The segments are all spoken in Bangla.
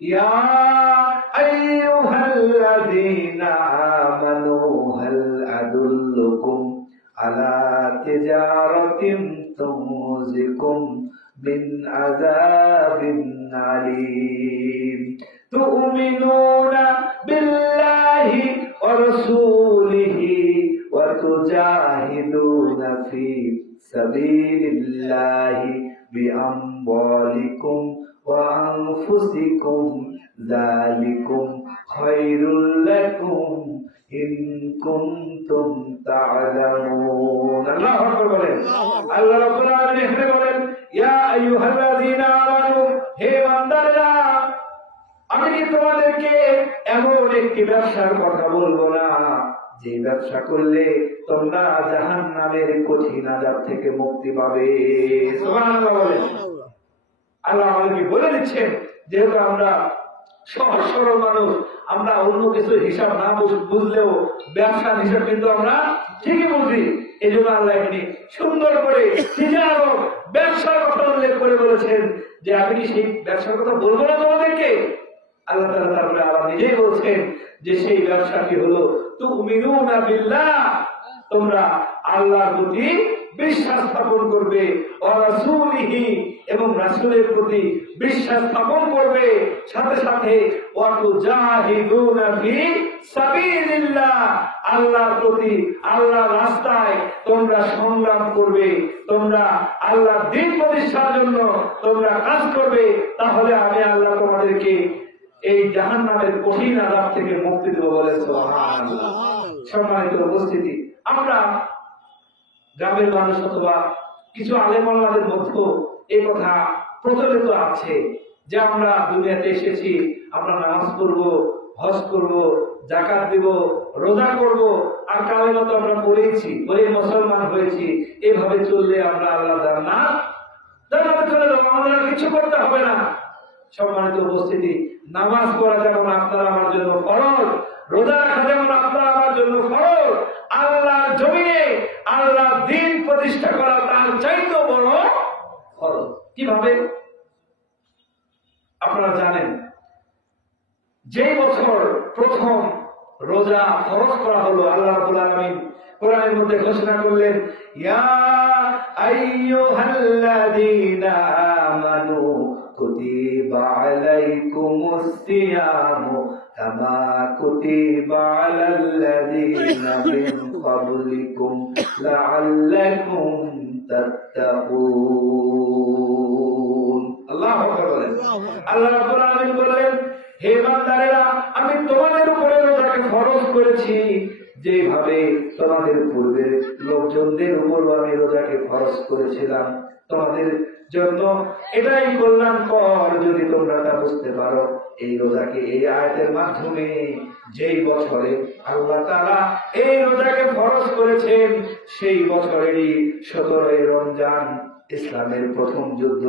ইয়া আইয়ুহাল্লাযীনা আমানু হাল আদুল্লুকুম আলা তিজারাতিন তুনজিকুম মিন আযাবিন আলীম তু'মিনুনা বিল্লাহি ওয়া রাসূলিহি ওয়া তুজাহিদুনা ফি সাবিলিল্লাহি বিআমওয়ালিকুম ওয়া আনফুসিকুম যালিকুম খায়রুল লাকুম ইন কুনতুম তা'লামুন। আল্লাহু আকবার বলেন। আল্লাহ রাব্বুল আলামিন এখানে বলেন, ইয়া আইয়ুহাল্লাযীনা আমানু, হে বান্দারা, আমি কি তোমাদেরকে এমন একটি ব্যবসার কথা বলবো না যে ব্যবসা করলে তোমরা জাহান্নামের কঠিন আযাব থেকে মুক্তি পাবে? সুবহানাল্লাহ বলেন। আল্লাহ আমাদেরকে বলে দিচ্ছেন, যেহেতু আমরা সহজ সরল মানুষ, আমরা অন্য কিছু হিসাব না বুঝলেও ব্যবসার হিসাব কিন্তু আমরা ঠিকই বুঝি। এই জন্য আল্লাহ এখানে সুন্দর করে তিজারত, ব্যবসার কথা উল্লেখ করে বলেছেন যে আমি কি সেই ব্যবসার কথা বলবো না তোমাদেরকে? আল্লাহ তাআলা তারপরে আবার নিজেই বলছেন যে সেই ব্যবসাটি হলো তুমিনুনা বিল্লাহ, তোমরা আল্লাহর প্রতি বিশ্বাস স্থাপন করবে, ওয়া রাসূলিহি, এবং রাসূলের প্রতি বিশ্বাস স্থাপন করবে, সাথে সাথে ওয়া তুজাহিদুনা ফি সাবিলিল্লাহ, আল্লাহর প্রতি, আল্লাহর রাস্তায় তোমরা সংগ্রাম করবে, তোমরা আল্লাহর দ্বীন প্রতিষ্ঠার জন্য তোমরা কাজ করবে। তাহলে আমি আল্লাহ তোমাদেরকে এই জাহান্নামের কঠিন আযাব থেকে মুক্তি দেব। বলে সুবহানাল্লাহ। সম্মানিত উপস্থিতি, আমরা গ্রামের মানুষ অথবা কিছু আলেম ওলামাদের মধ্যে এই কথা প্রচলিত আছে যে আমরা দুনিয়াতে এসেছি, আমরা নামাজ পড়ব, হজ করব, যাকাত দিব, রোজা করব, আর কালের মতো আমরা পড়েছি, পড়ে মুসলমান হয়েছি, এভাবে চললে আমরা আল্লাহ জান্নাতে চলে যাব, আমাদের কিছু করতে হবে না। সম্মানিত উপস্থিতি, নামাজ পড়া যেমন আপনার আমার জন্য ফরজ, রোজা রাখা যেমন আপনার আমার জন্য ফরজ, আল্লাহর জমিনে আল্লাহর দ্বীন প্রতিষ্ঠা করা তার চাইতেও বড় ফরজ। কিভাবে? আপনারা জানেন, যে বছর প্রথম রোজা ফরজ করা হলো, আল্লাহ রাব্বুল আলামিন কোরআনের মধ্যে ঘোষণা করলেন, ইয়া আইয়ুহাল্লাযীনা আমানু কুতিবা আলাইকুমুস সিয়ামু কামা কুতিবা আলাল্লাযীনা মিন ক্বাবলিকুম লাআল্লাকুম তাত্তাকুন। আল্লাহু আকবার বলেন। আল্লাহ রাব্বুল আলামিন বলেন, হে বান্দারেরা, আমি তোমাদের উপরে রোজাকে ফরজ করেছি যেভাবে তোমাদের পূর্বের লোকজনদের উপর আমি রোজাকে ফরজ করেছিলাম। তোমাদের জন্য এটাই কল্যাণকর যদি তোমরা তা বুঝতে পারো। এই রোজাকে এই আয়াতের মাধ্যমে যেই বছরে আল্লাহ তাআলা এই রোজাকে ফরজ করেছেন, সেই বছরেরই 17 রমজান ইসলামের প্রথম যুদ্ধ।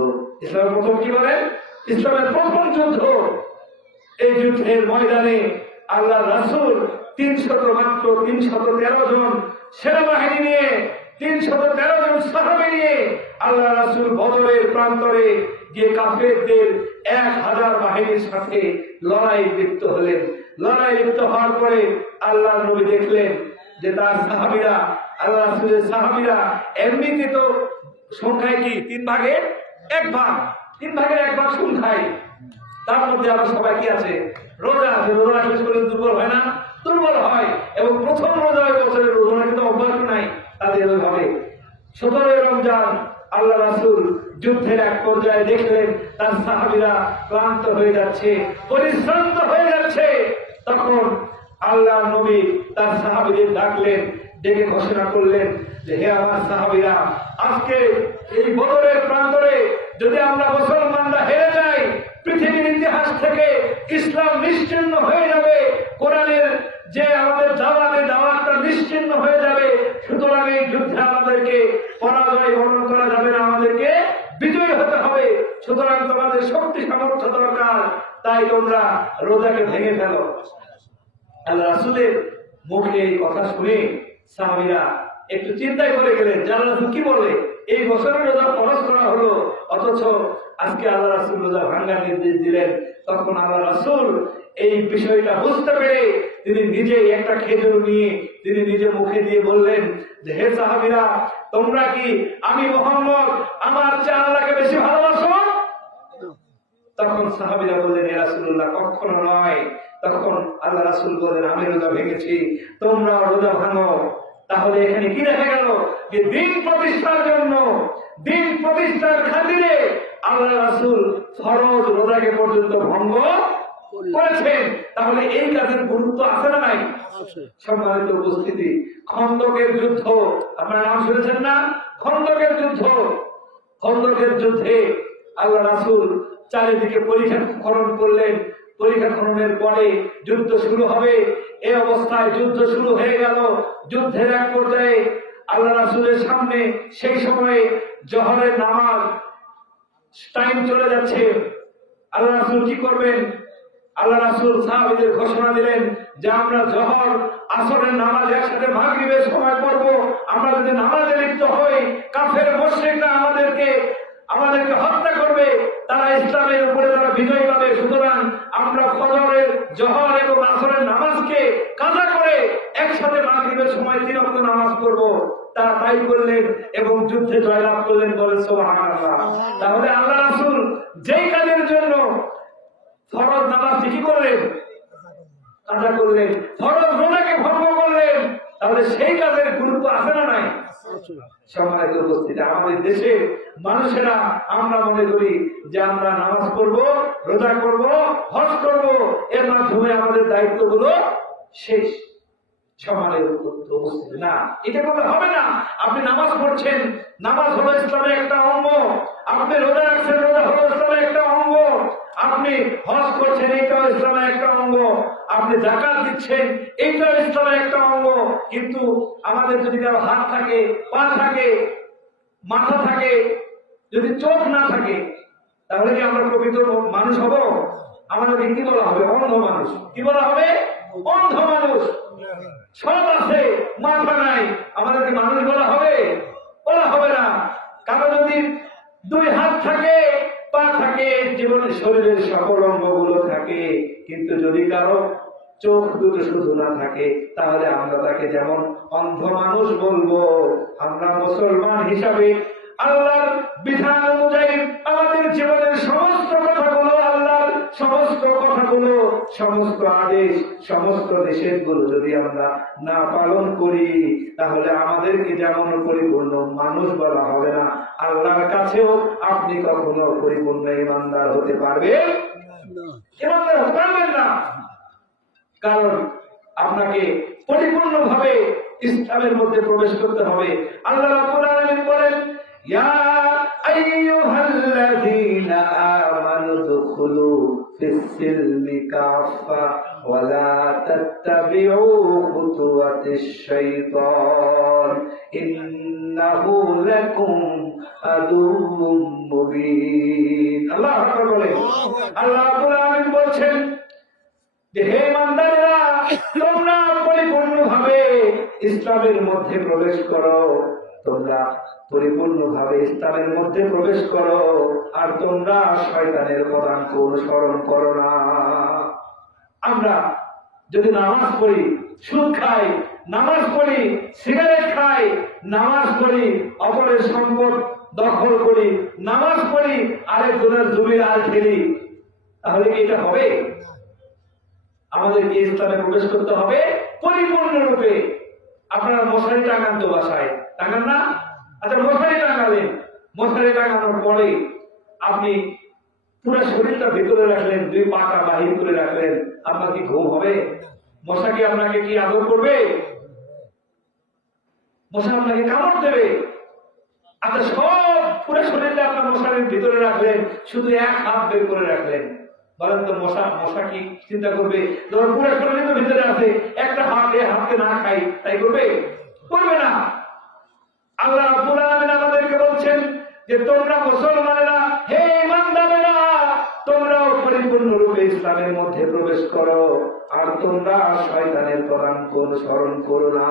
ইসলামের প্রথম কি বলে? ইসলামের প্রথম যুদ্ধ। এই যুদ্ধের ময়দানে আল্লাহ রাসূল মাত্র 313 জন সেনাবাহিনী নিয়ে, 313 জন সাহাবী নিয়ে আল্লাহ রাসূল বদরের প্রান্তরে গিয়ে কাফেরদের 1000 বাহিনীর সাথে লড়াই লিপ্ত হলেন। লড়াই লিপ্ত হওয়ার পরে আল্লাহ নবী দেখলেন যে তার সাহাবীরা, আল্লাহ রাসূলের সাহাবীরা এমনিতে তো সংখ্যায় কি 3 ভাগের 1 ভাগ, 3 ভাগের 1 ভাগ সংখ্যায়, তার মধ্যে আমরা সবাই কি আছে? রোজা আছে। রোজা রাখলে শরীর দুর্বল হয় না? দুর্বল হয়। এবং প্রথম রোজা বছরের রোজা কিন্তু অভ্যাস নাই তাদের ওইভাবে। 17 রমজান আল্লাহ রাসূল যুদ্ধের এক পর্যায়ে দেখলেন তার সাহাবীরা ক্লান্ত হয়ে যাচ্ছে, পরিশ্রান্ত হয়ে যাচ্ছে। তখন আল্লাহ নবী তার সাহাবীদের ডাকলেন, ডেকে ঘোষণা করলেন যে, হে আমার সাহাবীরা, আজকে এই বদরের প্রান্তরে যদি আমরা মুসলমানরা হেরে যাই, পৃথিবীর ইতিহাস থেকে ইসলাম নিশ্চিহ্ন হয়ে যাবে, কোরআনের যে আমাদের দাওয়াতটা নিশ্চিহ্ন হয়ে যাবে। সুতরাং এই যুদ্ধে আমাদেরকে পরাজয় বরণ করা যাবে না, আমাদেরকে বিজয়ী হতে হবে। সুতরাং তোমাদের শক্তি সামর্থ্য দরকার, তাই তোমরা রোজাকে ভেঙে ফেলো। আল্লাহ রাসূলের মুখে এই কথা শুনে সাহাবীরা একটু চিন্তায় করে গেলেন যে আল্লাহ রাসূল কি বলে, এই বছরের রোজা ফরজ করা হলো, অথচ আজকে আল্লাহ রাসূল রোজা ভাঙার নির্দেশ দিলেন। তখন আল্লাহ রাসূল এই বিষয়টা বুঝতে পেরে তিনি নিজেই একটা খেজুর নিয়ে তিনি নিজে মুখে দিয়ে বললেন যে, হে সাহাবীরা, তোমরা কি আমি মুহাম্মদ আমার চেয়ে আল্লাহকে বেশি ভালোবাসো? তখন সাহাবীরা বললেন, ইয়া রাসূলুল্লাহ, কখনো নয়। তখন আল্লাহ রাসূল বলেন, আমি রোজা ভেঙেছি, তোমরা রোজা ভাঙো। তাহলে এখানে কি দেখা গেল যে দিন প্রতিষ্ঠার জন্য, দিন প্রতিষ্ঠার খাতিরে আল্লাহ রাসূল ফরজ রোজাকে পর্যন্ত ভঙ্গ করেছেন। তাহলে এই কাজের গুরুত্ব আছে না নাই? সম্মানিত উপস্থিতি, খন্দকের যুদ্ধ আপনারা নাম শুনেছেন না? খন্দকের যুদ্ধ, খন্দকের যুদ্ধে আল্লাহ রাসূল চারিদিকে পরীক্ষা খনন করলেন। পরীক্ষা খননের পরে যুদ্ধ শুরু হবে। এই অবস্থায় যুদ্ধ শুরু হয়ে গেল। যুদ্ধের এক পর্যায়ে আল্লাহ রাসূলের সামনে সেই সময়ে জোহরের নামাজ টাইম চলে যাচ্ছে। আল্লাহ রাসূল কি করবেন? আল্লাহ রাসূল সাহাবীদের ঘোষণা দিলেন যে আমরা জোহর আসরের নামাজ একসাথে মাগরিবের সময় পড়ব। আমরা যদি নামাজে লিপ্ত হই, কাফের মুশরিকরা আমাদেরকে হত্যা করবে, তারা ইসলামের উপরে তারা বিজয় পাবে। সুতরাং আমরা ফজরের, জোহর এবং আসরের নামাজকে কাজা করে একসাথে মাগরিবের সময় 3 ওয়াক্ত নামাজ পড়ব। তারা তাই করলেন এবং যুদ্ধে জয়লাভ করলেন। বলেন সুবহানাল্লাহ। তাহলে আল্লাহ রাসূল যেই কাজের জন্য ফরজ নামাজ কি করলেন? কাজা করলেন। ফরজ রোজাকে ভঙ্গ করলেন। তাহলে সেই কাজের গুরুত্ব আছে না নাই? সম্মানিত উপস্থিতি, আমাদের দেশে মানুষেরা আমরা মনে করি যে আমরা নামাজ পড়ব, রোজা করব, হজ করব, এর মাধ্যমে আমাদের দায়িত্বগুলো শেষ। সম্মানিত উপস্থিতি, না, এটা বললে হবে না। আপনি নামাজ পড়ছেন, নামাজ হলো ইসলামের একটা অঙ্গ। আপনি রোজা রাখছেন, রোজা হলো ইসলামের একটা অঙ্গ। আপনি হজ করছেন, এইটাও ইসলামের একটা অঙ্গ। আপনি যাকাত দিচ্ছেন, এইটাও ইসলামের একটা অঙ্গ। কিন্তু আমাদের যদি কারো হাত থাকে, পা থাকে, মাথা থাকে, যদি চোখ না থাকে, তাহলে কি আমরা প্রকৃত মানুষ হব? আমাদেরকে কি বলা হবে? অন্ধ মানুষ। কি বলা হবে? অন্ধ মানুষ। সব আছে, মাথা নাই, আমাদেরকে মানুষ বলা হবে? বলা হবে না। কারো যদি 2 হাত থাকে, পা থাকে, জীবনের শরীরের সকল অঙ্গগুলো থাকে, কিন্তু যদি কারো চোখ দুটো শুধু না থাকে, তাহলে আমরা তাকে যেমন অন্ধ মানুষ বলবো। আমরা মুসলমান হিসাবে আল্লাহর বিধান অনুযায়ী আমাদের জীবনের সমস্ত কথাগুলো, আল্লাহর সমস্ত কথাগুলো, সমস্ত আদেশ, সমস্ত নিষেধগুলো যদি আমরা না পালন করি, তাহলে আমাদেরকে যেমন পরিপূর্ণ মানুষ বলা হবে না, আল্লাহর কাছেও আপনি কখনো পরিপূর্ণ ইমানদার হতে পারবেন না। কারণ আপনাকে পরিপূর্ণভাবে ইসলামের মধ্যে প্রবেশ করতে হবে। আল্লাহ রাব্বুল আলামিন বলেন, ইয়া আইয়ুহাল্লাযীনা আমানু দুখুলু ফিস-সিলমি কাফা ওয়া লা তাত্তাবিউ খুতুওয়াতিশ শাইতান ইন্নাহু লাকুম আদুউম মুবিন। আল্লাহু আকবার বলেন। আল্লাহ রাব্বুল আলামিন বলছেন যে হে ইমানদাররা, তোমরা পরিপূর্ণভাবে ইসলামের মধ্যে প্রবেশ করো। তোমরা পরিপূর্ণভাবে ইসলামের মধ্যে প্রবেশ করো, আর তোমরা শয়তানের পদাঙ্ক অনুসরণ করো না। আমরা যদি নামাজ পড়ি, সুদ খাই, নামাজ পড়ি, সিগারেট খাই, নামাজ পড়ি, অপরের সম্পদ দখল করি, নামাজ পড়ি, আরেকজনের জমির আল খেলি, তাহলে কি এটা হবে? আমাদেরকে ইসলামে প্রবেশ করতে হবে পরিপূর্ণরূপে। আপনারা মশারি টাঙান তো বাসায়, টাঙান না? আচ্ছা, মশারি টাঙালেন, মশারি টাঙানোর পরে আপনি পুরো শরীরটা ভিতরে রাখলেন, 2 পাটা বাহির করে রাখলেন, আপনার কি ঘুম হবে? মশা কি আপনাকে কি আদর করবে? মশা আপনাকে কামড় দেবে। আচ্ছা, সব পুরো শরীরটা আপনার মশারির ভিতরে রাখলেন, শুধু 1 হাত বের করে রাখলেন। বলেন তো মশা কি চিন্তা করবে? যখন পুরো শরীর তো ভিতরে আছে, একটা হাতকে না খাই, তাই করবে? করবে না। আল্লাহ রাব্বুল আলামিন আমাদেরকে বলছেন যে তোমরা মুসলমানেরা, হে ইমানদারেরা, তোমরাও পরিপূর্ণরূপে ইসলামের মধ্যে প্রবেশ করো, আর তোমরা শয়তানের পদাঙ্ক অনুসরণ করো না।